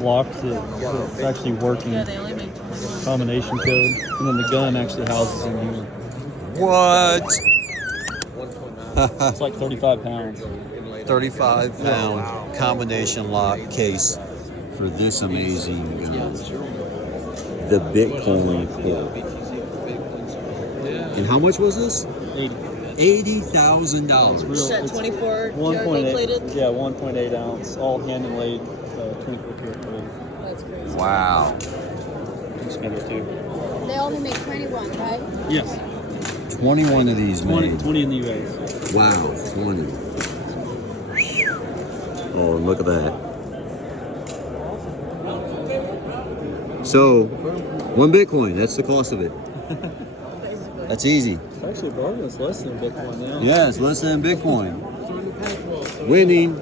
Locked, so it's actually working. Yeah, they only make 21. Combination code, and then the gun actually houses in here. What? It's like 35 pounds. 35-pound combination lock case for this amazing gun. The Bitcoin Revolver. And how much was this? 80. $80,000. Is that 24 karat 1.8. plated? Yeah, 1.8 ounce, all hand and laid, 24 karat gold. That's crazy. Wow. Just got it too. They only make 21, right? Yes. 21 of these 20 made. in the US. Wow, 20. Oh, look at that. So, 1 Bitcoin, that's the cost of it. That's easy. It's actually bargain. It's less than Bitcoin now. Yeah, it's less than Bitcoin. Winning.